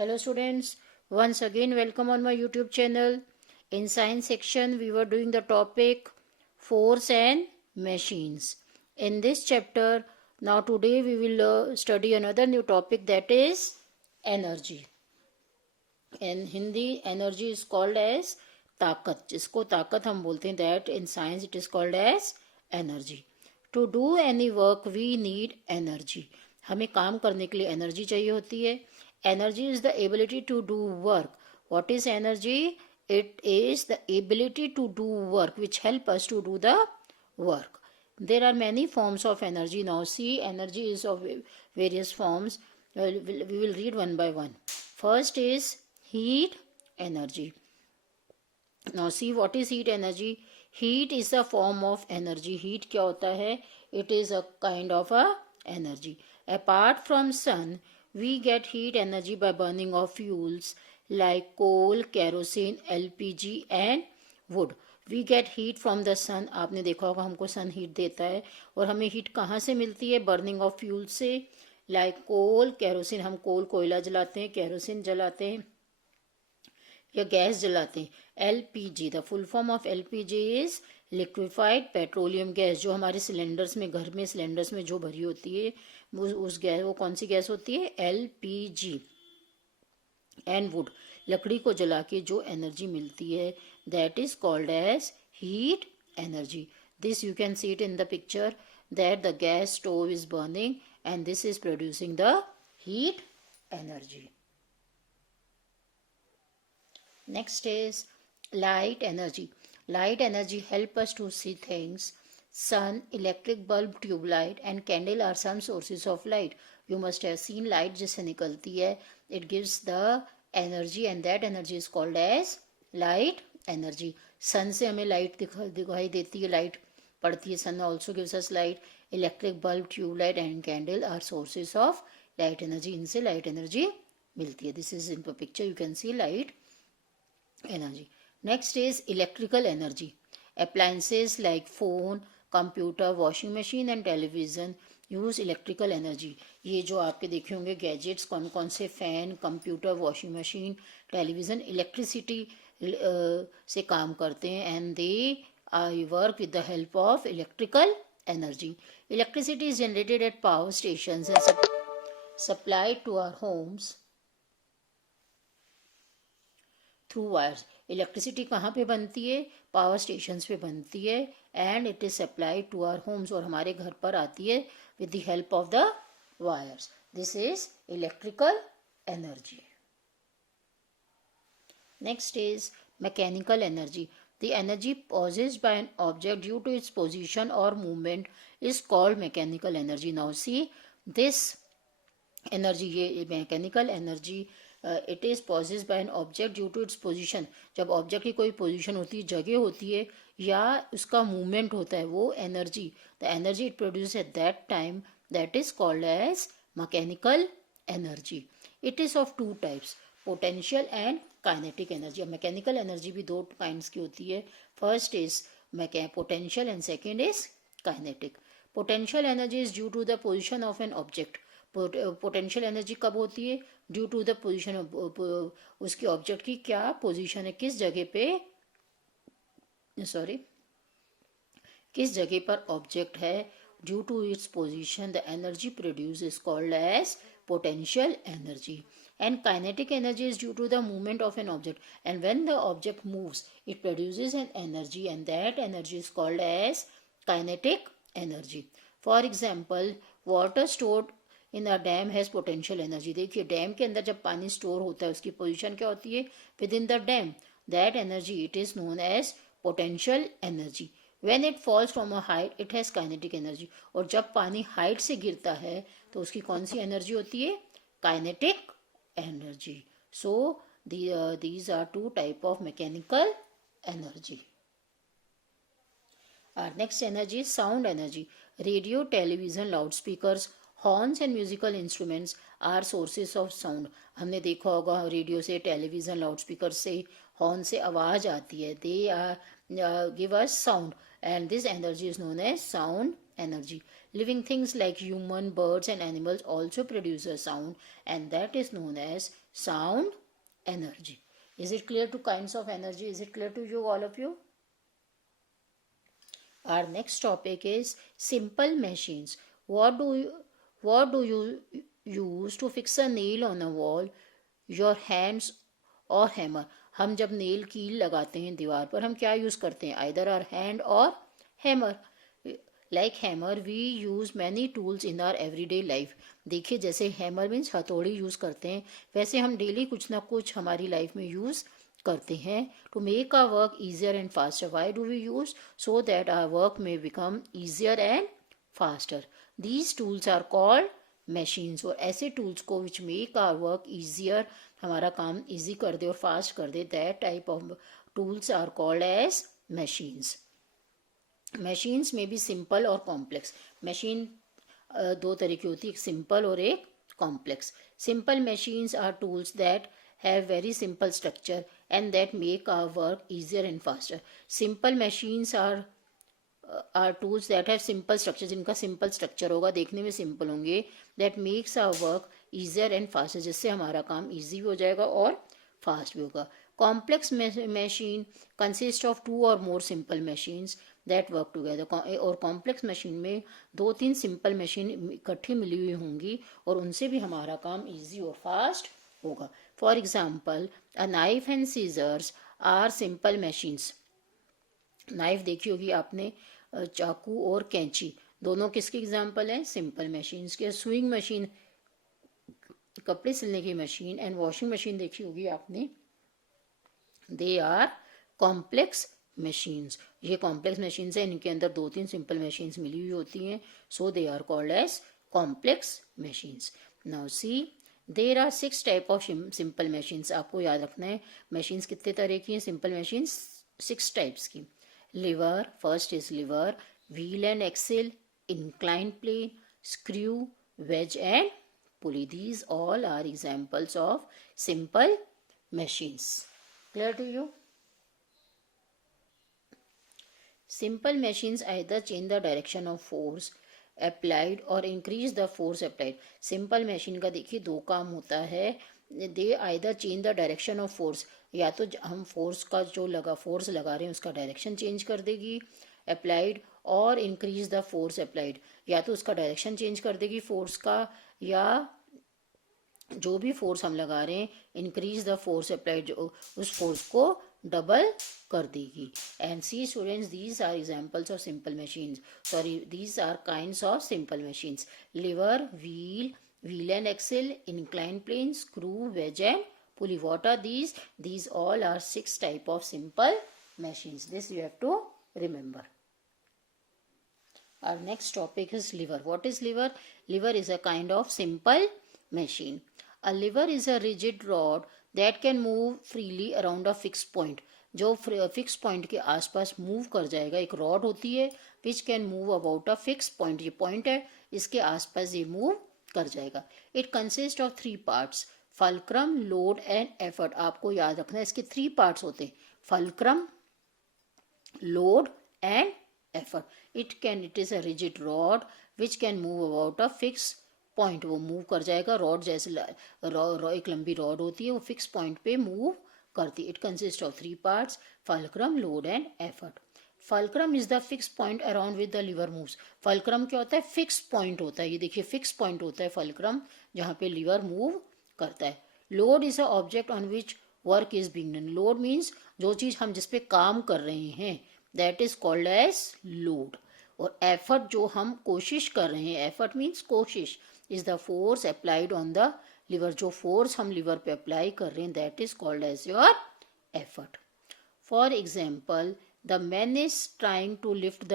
Hello students, once again welcome on my YouTube channel. In science section we were doing the topic force and machines. In this chapter, now today we will study another new topic, that is energy. In Hindi energy is called as ताकत, जिसको ताकत हम बोलते हैं, that in science it is called as energy. To do any work we need energy. हमें काम करने के लिए एनर्जी चाहिए होती है. Energy is the ability to do work. What is energy? It is the ability to do work which help us to do the work. There are many forms of energy. Now see, energy is of various forms. We will read one by one. First is heat energy. Now see, what is heat energy? Heat is a form of energy. Heat क्या होता है? It is a kind of a energy. Apart from sun, we get heat energy by burning of fuels like coal, kerosene, LPG and wood. We get heat from the sun. आपने देखा होगा हमको सन heat देता है. और हमें heat कहाँ से मिलती है? बर्निंग ऑफ फ्यूल से. लाइक कोल, केरोसिन, हम कोल कोयला जलाते हैं, केरोसिन जलाते हैं या गैस जलाते हैं. LPG, the full form of LPG is liquefied petroleum gas, जो हमारे सिलेंडर्स में, घर में सिलेंडर्स में जो भरी होती है, उस गैस, वो कौन सी गैस होती है? LPG. एंड वुड, लकड़ी को जला के जो एनर्जी मिलती है, that is called as heat energy. This you can see it in the picture, that the gas stove is burning and this is producing the heat energy. Next is light energy. Light energy help us to see things. Sun, electric bulb, tube light and candle are some sources of light. You must have seen light जिससे निकलती है. It gives the energy and that energy is called as light energy. Sun से हमें light दिखाई देती है, light पड़ती है. Sun also gives us light. Electric bulb, tube light and candle are sources of light energy. इनसे light energy मिलती है. This is in the picture, you can see light energy. Next is electrical energy. Appliances like phone, computer, washing machine and television use electrical energy. ये जो आपके देखे होंगे gadgets, कौन कौन से, fan, computer, washing machine, television, electricity से काम करते हैं. And they work with the help of electrical energy. Electricity is generated at power stations and supplied to our homes through wires. Electricity कहाँ पे बनती है? पावर स्टेशंस पे बनती है. And it is supplied to our homes, और हमारे घर पर आती है with the help of the wires. This is electrical energy. Next is mechanical energy. The energy possessed by an object due to its position or movement is called mechanical energy. Now see, this energy, ये mechanical energy, it is possessed by an object due to its position. जब object की कोई position होती है, जगह होती है या उसका movement होता है, वो energy, the energy it produces at that time, that is called as mechanical energy. It is of two types, potential and kinetic energy. अब मैकेनिकल एनर्जी भी दो काइंड्स की होती है. First is potential and second is kinetic. Potential energy is due to the position of an object. Potential energy कब होती है? Due to the position of उसके ऑब्जेक्ट की क्या पोजिशन है, किस जगह पे, सॉरी, किस जगह पर ऑब्जेक्ट है. Due to its position the energy produce is called as potential energy. And kinetic energy is due to the movement of an object, and when the object moves it produces an energy, and that energy is called as kinetic energy. For example, water stored in a dam has potential energy. देखिए dam के अंदर जब पानी store होता है, उसकी position क्या होती है? Within the dam. That energy it is known as potential energy. When it falls from a height, it has kinetic energy. और जब पानी हाइट से गिरता है तो उसकी कौन सी एनर्जी होती है? Kinetic energy. So these are two type of mechanical energy. Our next energy is sound energy. Radio, television, loudspeakers, horns and musical instruments are sources of sound. हमने देखा होगा रेडियो से, टेलीविज़न, लाउड स्पीकर से, horn से आवाज़ आती है. They are give us sound and this energy is known as sound energy. Living things like human, birds and animals also produce a sound, and that is known as sound, energy. Is it clear to kinds of energy? Is it clear to you, all of you? Our next topic is simple machines. What do you use to fix a nail on a wall? Your hands or hammer? हम जब nail कील लगाते हैं दीवार पर हम क्या use करते हैं? आइदर आवर हैंड और hammer. Like hammer we use many tools in our everyday life. देखिए जैसे हैमर मीन्स हथौड़ी यूज करते हैं, वैसे हम डेली कुछ ना कुछ हमारी लाइफ में यूज करते हैं to make our work easier and faster. Why do we use? So that our work may become easier and faster. These tools are called machines. और ऐसे टूल्स को which make our work easier, हमारा काम easy कर दे और fast कर दे, that type of tools are called as machines. Machines में भी सिंपल और कॉम्प्लेक्स. मशीन दो तरह की होती है, एक सिंपल और एक complex. Simple machines are tools that have very simple structure and that make our work easier and faster. Simple machines are tools that have simple structure, जिनका simple structure होगा, देखने में simple होंगे, that makes our work easier and faster, जिससे हमारा काम easy भी हो जाएगा और fast भी होगा. Complex machine consist of two or more simple machines that work together. और complex machine में दो तीन simple machine इकट्ठी मिली हुई होंगी और उनसे भी हमारा काम easy और fast होगा. For example, a knife and scissors are simple machines. Knife देखी होगी आपने, चाकू और कैंची, दोनों किसके एग्जाम्पल हैं? सिंपल मशीन्स के. स्विंग मशीन कपड़े सिलने की मशीन एंड वॉशिंग मशीन देखी होगी आपने, दे आर कॉम्प्लेक्स मशीन्स. ये कॉम्प्लेक्स मशीन्स हैं, इनके अंदर दो तीन सिंपल मशीन्स मिली हुई होती हैं, so they are called as complex machines. Now see, there are 6 type of simple machines. आपको याद रखना है मशीन्स कितने तरह की हैं. सिंपल मशीन्स 6 टाइप्स की. Lever, first is lever, wheel and axle, incline plane, screw, wedge and pulley. These all are examples of simple machines. Clear to you? Simple machines either change the direction of force applied और increase the force applied. Simple machine का देखिए दो काम होता है. They either change the direction of force, या तो हम फोर्स का जो फोर्स लगा रहे हैं उसका डायरेक्शन चेंज कर देगी अप्लाइड, और इंक्रीज द फोर्स अप्लाइड, या तो उसका डायरेक्शन चेंज कर देगी फोर्स का, या जो भी फोर्स हम लगा रहे हैं इंक्रीज द फोर्स अप्लाइड, उस फोर्स को डबल कर देगी. And see students, these are examples of simple machines. Sorry, these are kinds of simple machines. Lever, wheel, wheel and axle, inclined plane, screw, wedge and pulley. What are these? These all are 6 type of simple machines. This you have to remember. Our next topic is lever. What is lever? Lever is a kind of simple machine. A lever is a rigid rod that can move freely around a fixed point. जो fix point के आसपास move कर जाएगा. एक rod होती है which can move about a fix point. ये point है, इसके आसपास ये मूव कर जाएगा. It consist of 3 parts, fulcrum, load and effort. आपको याद रखना है इसके 3 पार्ट्स होते हैं, fulcrum, load and effort. It is a rigid rod which can move about a fix point. वो मूव कर जाएगा, रॉड जैसे एक लंबी रॉड होती है, वो फिक्स पॉइंट पे मूव करती है. It consist of 3 parts, fulcrum, load and effort. Fulcrum is the fix point around with the lever moves. Fulcrum क्या होता है? फिक्स पॉइंट होता है. ये देखिए फिक्स पॉइंट होता है फलक्रम, जहाँ पे लीवर मूव करता है. Load is a object on which work is being done. Load means जो चीज हम जिसपे काम कर रहे हैं, that is called as load. और एफर्ट जो हम कोशिश कर रहे हैं, एफर्ट मीन्स कोशिश, is the force applied on the lever. जो फोर्स हम लिवर पे अप्लाई कर रहे हैं, that is called as your effort. For example, the man is trying to lift the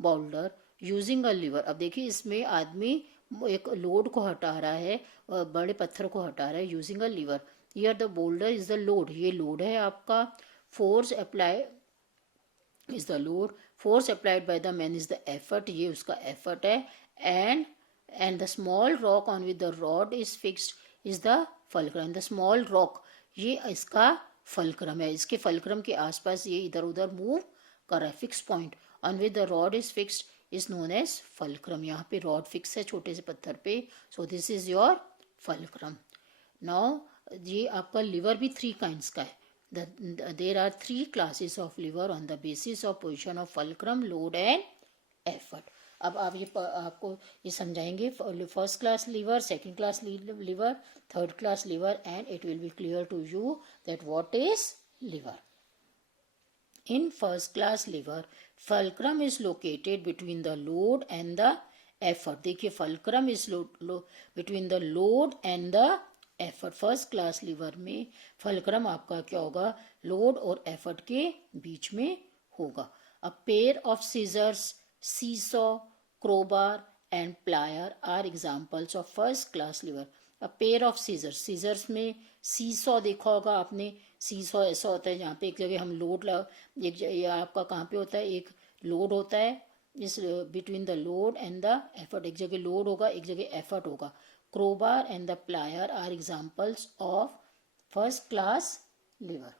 boulder using a liver. अब देखिए इसमें आदमी एक लोड को हटा रहा है, बड़े पत्थर को हटा रहा है using a liver. Here the boulder is the load. ये लोड है आपका. Force apply is the load. Force applied by the man is the effort. ये उसका एफर्ट है. And the small rock on with the rod is fixed is the fulcrum. The small rock, ये इसका fulcrum है. इसके fulcrum के आसपास ये इधर उधर मूव कर रहा है. Fix point on with the rod is fixed is known as fulcrum. यहाँ पे रॉड फिक्स है छोटे से पत्थर पे, so this is your fulcrum. Now ये आपका लिवर भी 3 काइंड्स का है. There are 3 classes of liver on the basis of position of fulcrum, load and effort. अब आप ये आपको ये समझाएंगे first class lever, second class lever, third class lever, and it will be clear to you that what is liver. In first class liver, fulcrum is located between the load and the effort. देखिए fulcrum is between the load and the effort. First class liver में fulcrum आपका क्या होगा, load और effort के बीच में होगा. A pair of scissors, seesaw, crowbar and plier are examples of first class liver. A pair of scissors, scissors में seesaw देखा होगा आपने. सीसॉ ऐसा होता है जहाँ पे एक जगह हम लोड एक ये आपका कहाँ पे होता है, एक लोड होता है, is between the load and the effort, एक जगह लोड होगा एक जगह एफर्ट होगा. Crowbar and the plier are examples of first class lever.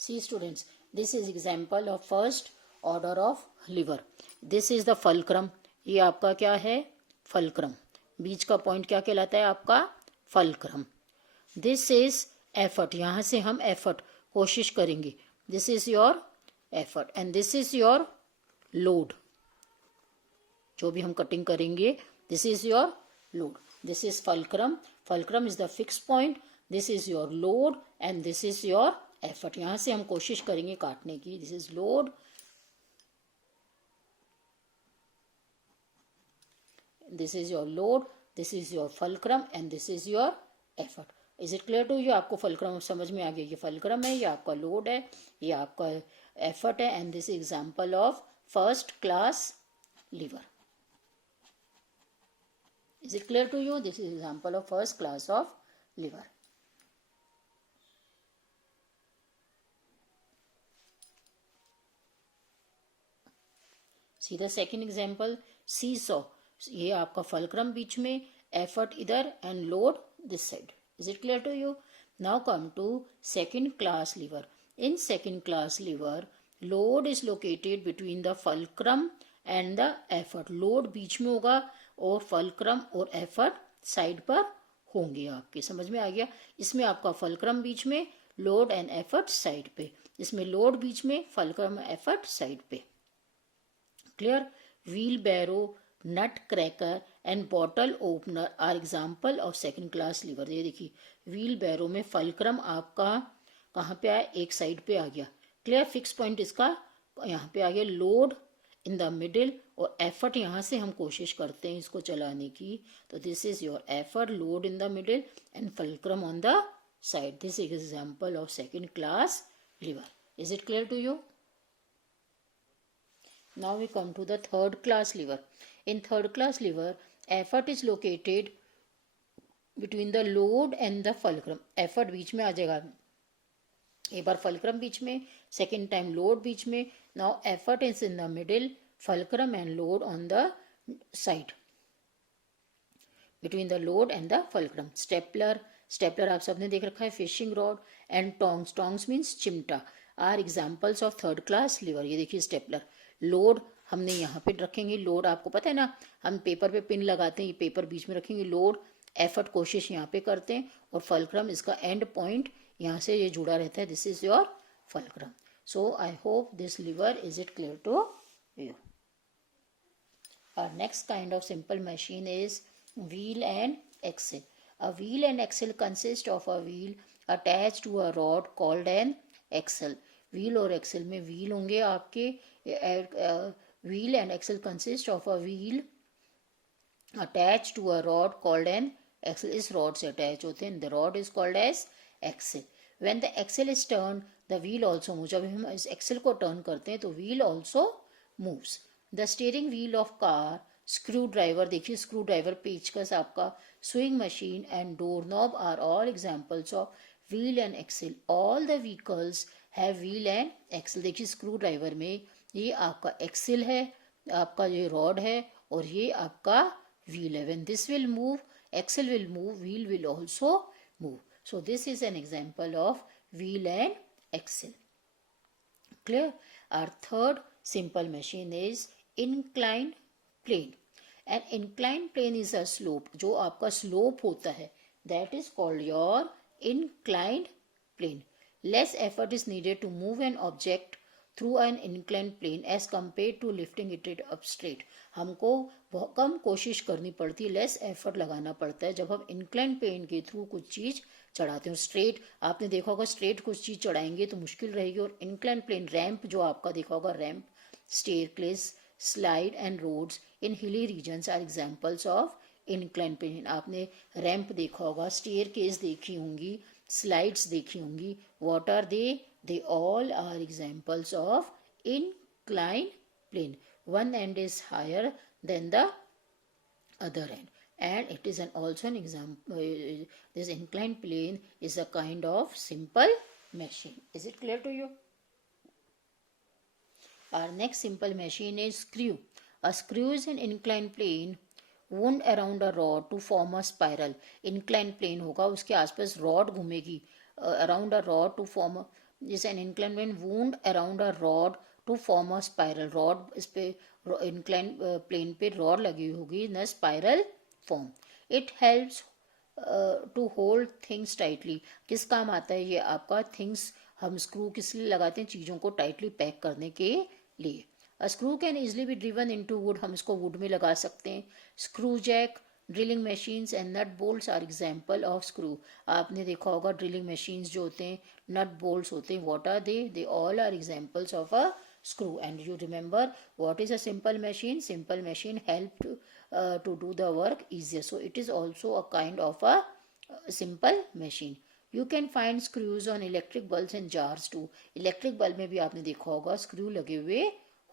See students, this is example of first order of lever. This is the fulcrum. ये आपका क्या है, फल्क्रम. बीच का पॉइंट क्या कहलाता है आपका, फल्क्रम. This is effort. यहाँ से हम एफर्ट कोशिश करेंगे. This is your effort and this is your load. जो भी हम कटिंग करेंगे, this is your load. This is fulcrum. Fulcrum is the fix point. This is your load and this is your effort. यहाँ से हम कोशिश करेंगे काटने की. This is load, this is your load, this is your fulcrum and this is your effort. Is it clear to you? आपको fulcrum समझ में आ गया. ये फल्क्रम है, ये आपका लोड है, ये आपका एफर्ट है, and this example of first class lever. Is it clear to you? This is example of first class of lever. See the second example, seesaw. ये आपका फल्क्रम बीच में, एफर्ट इधर and load this side. Is it clear to you? Now come to second class liver. In second class liver, load is located between the fulcrum and the effort. Load बीच में होगा और fulcrum और effort side पर होंगे आपके. समझ में आ गया? इसमें आपका fulcrum बीच में, load and effort साइड पे. इसमें load बीच में, fulcrum effort साइड पे. Clear? Wheelbarrow, nut cracker and bottle opener are example of second class lever. ये देखिए, व्हील बैरो में फल्क्रम आपका कहाँ पे आया, एक साइड पे आ गया. क्लियर? फिक्स पॉइंट इसका यहाँ पे आ गया. लोड इन द मिडिल और एफर्ट यहाँ से हम कोशिश करते हैं इसको चलाने की. तो this is your effort, load in the middle and fulcrum on the side. This is example of second class lever. Is it clear to you? Now we come to the third class liver. In third class liver, effort is located between the load and the fulcrum. Effort बीच में आ जाएगा. एक बार fulcrum बीच में, second time load बीच में. Now effort is in the middle, fulcrum and load on the side. Between the load and the fulcrum. Stapler, stapler आप सबने देख रखा है. Fishing rod and tongs. Tongs means चिमटा are examples of third class liver. ये देखिए stapler. Load हमने यहाँ पे रखेंगे. लोड आपको पता है ना, हम पेपर पे पिन लगाते हैं, ये पेपर बीच में रखेंगे. लोड, एफर्ट कोशिश यहाँ पे करते हैं और फल्क्रम इसका एंड पॉइंट यहाँ से ये जुड़ा रहता है. This is your fulcrum. So I hope this lever. Is it clear to you? Our next kind of simple machine is wheel and axle. A wheel and axle consist of a wheel attached to a rod called an axle. Wheel और axle में wheel होंगे आपके. Wheel and axle consist of a wheel attached to a rod called an axle. इस rod से attach होते हैं. The rod is called as axle. When the axle is turned, the wheel also moves. जब हम इस axle को turn करते हैं तो wheel also moves. The steering wheel of car, screwdriver, देखिए screwdriver, पेचकस आपका, sewing machine and doorknob are all examples of wheel and axle. All the vehicles have wheel and axle. देखिए screwdriver में ये आपका axle है, आपका ये rod है और ये आपका wheel है. When this will move, axle will move, wheel will also move. So this is an example of wheel and axle. Clear? Our third simple machine is inclined plane. An inclined plane is a slope. जो आपका slope होता है, that is called your inclined plane. Less effort is needed to move an object through an inclined plane as compared to lifting it up straight. हमको बहुत कम कोशिश करनी पड़ती है, लेस एफर्ट लगाना पड़ता है जब हम इंक्लाइन प्लेन के थ्रू कुछ चीज चढ़ाते हैं. स्ट्रेट आपने देखा होगा, स्ट्रेट कुछ चीज चढ़ाएंगे तो मुश्किल रहेगी, और इंक्लाइन प्लेन रैंप जो आपका देखा होगा, ramp, staircase, slide and roads in hilly regions are examples of inclined plane. आपने रैंप देखा होगा, स्टेयरकेस देखी होंगी, स्लाइड्स देखी होंगी. What are they? They all are examples of inclined plane. One end is higher than the other end, and it is also an example. This inclined plane is a kind of simple machine. Is it clear to you? Our next simple machine is screw. A screw is an inclined plane wound around a rod to form a spiral. Inclined plane होगा, उसके आसपास rod घूमेगी, around a rod to form a, is an inclined plane wound around a rod to form a spiral. Rod, इस पे inclined plane पे rod लगी होगी in a spiral form. It helps to hold things tightly. किस काम आता है ये आपका? things हम screw किस लिए लगाते हैं? चीज़ों को tightly पैक करने के लिए. A screw can easily be driven into wood. हम इसको wood में लगा सकते हैं. Screw jack, drilling machines and nut bolts are example of screw. आपने देखा होगा ड्रिलिंग मशीन्स जो होते हैं, नट बोल्ट्स होते हैं. What are they all are examples of a screw. And you remember what is a simple machine? Simple machine help to do the work easier. So it is also a kind of a simple machine. You can find screws on electric bulbs and jars too. Electric bulb में भी आपने देखा होगा screw लगे हुए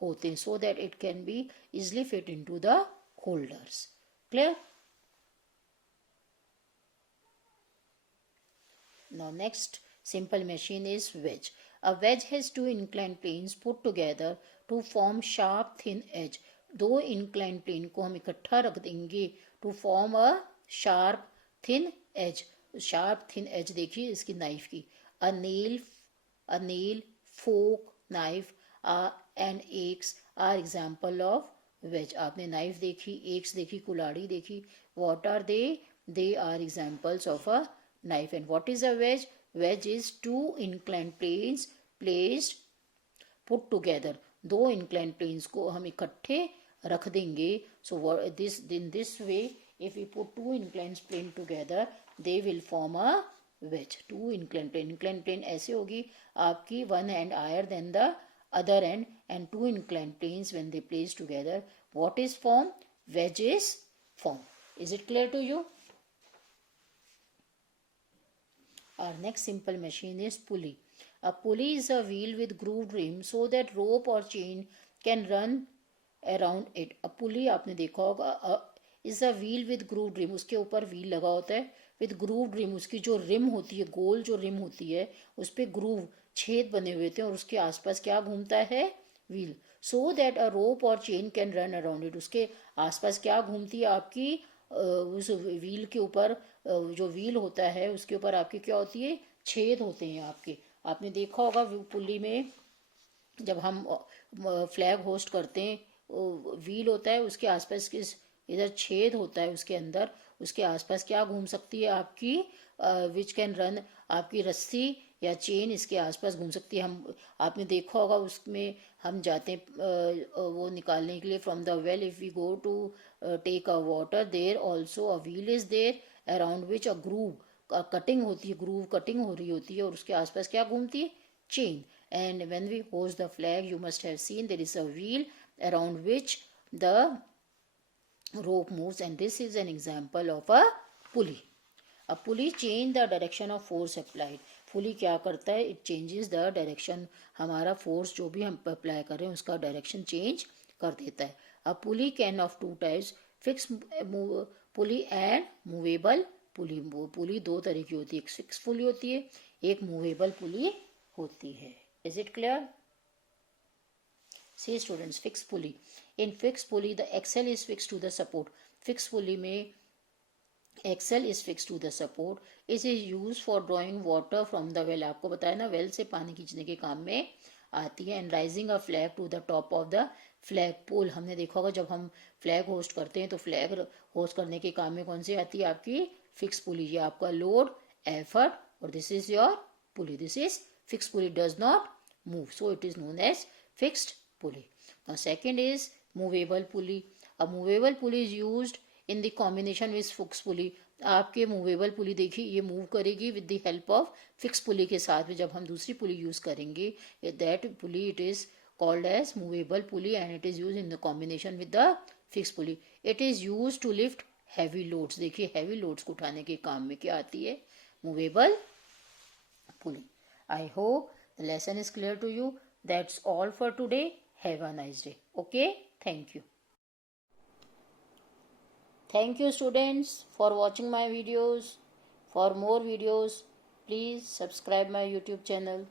होते हैं, so that it can be easily fit into the holders. Clear? Now next simple machine is wedge. A wedge has two inclined planes put together to form sharp thin edge. दो inclined plane को हम इकट्ठा रख देंगे to form a sharp thin edge. Sharp thin edge देखिए इसकी knife की. A nail, fork, knife and axe are example of wedge. आपने नाइफ देखी, axe देखी, कुल्हाड़ी देखी. What are they? They are examples of a knife. And what is a wedge? Wedge is two inclined planes placed put together. दो inclined planes को हम इकट्ठे रख देंगे. So in this way, if we put two inclined planes together, they will form a wedge. Two inclined plane. Inclined plane ऐसे होगी आपकी, one end higher than the other end, and two inclined planes when they place together, what is formed? Wedge is formed. Is it clear to you? Our next simple machine is pulley. A pulley is a wheel with grooved rim so that rope or chain can run around it. A pulley आपने देखा होगा, is a wheel with grooved rim. उसके ऊपर wheel लगा होता है with grooved rim. उसकी जो rim होती है, गोल जो rim होती है, उस पे groove, छेद बने हुए थे, और उसके आसपास क्या घूमता है? wheel. So that a rope or chain can run around it. उसके आसपास क्या घूमती है आपकी? उस व्हील के ऊपर, जो व्हील होता है उसके ऊपर आपकी क्या होती है? छेद होते हैं आपके. आपने देखा होगा पुल्ली में जब हम फ्लैग होस्ट करते हैं, व्हील होता है, उसके आसपास किस इधर छेद होता है, उसके अंदर उसके आसपास क्या घूम सकती है आपकी? विच कैन रन, आपकी रस्सी या चेन इसके आसपास घूम सकती है. हम आपने देखा होगा उसमें हम जाते हैं वो निकालने के लिए from the well. If we go to take a water, there also a wheel is there around which a groove, cutting होती है, ग्रूव कटिंग हो रही होती है, और उसके आसपास क्या घूमती है? Chain. And when we hoist the flag, you must have seen there is a wheel around which the rope moves, and this is an example of a pulley. A pulley change the direction of force applied. पुली क्या करता है? It changes the direction. हमारा force जो भी हम apply कर रहे हैं उसका डायरेक्शन चेंज कर देता है. A pulley can of two types, fixed pulley and movable pulley. Pulley दो तरह की होती है, एक फिक्स पुली होती है, एक मूवेबल पुली होती है. Is it clear? See students, fixed pulley. In fixed pulley, the axle is fixed to the support. Fixed pulley में axle is fixed to the support. It is used for drawing water from the well. आपको बताया ना, well से पानी खींचने के काम में आती है. And raising a flag to the top of the flag pole. हमने देखा होगा जब हम flag host करते हैं तो flag host करने के काम में कौन सी आती है? आपकी फिक्स पुली, ये आपका लोड, एफर्ट, और this is your pulley. This is fix pulley, does not move, so it is known as fixed pulley. Now second is movable pulley. A movable pulley is used in the combination with fixed pulley. आपके movable pulley देखिए, ये move करेगी with the help of fixed pulley के साथ में. जब हम दूसरी पुली यूज करेंगे, that pulley it is called as movable pulley and it is use in the combination with the fixed pulley. It is use to lift heavy loads. देखिए heavy loads को उठाने के काम में क्या आती है, movable pulley. I hope the lesson is clear to you. That's all for today. Have a nice day. Okay? Thank you. Thank you students for watching my videos. For more videos, please subscribe my YouTube channel.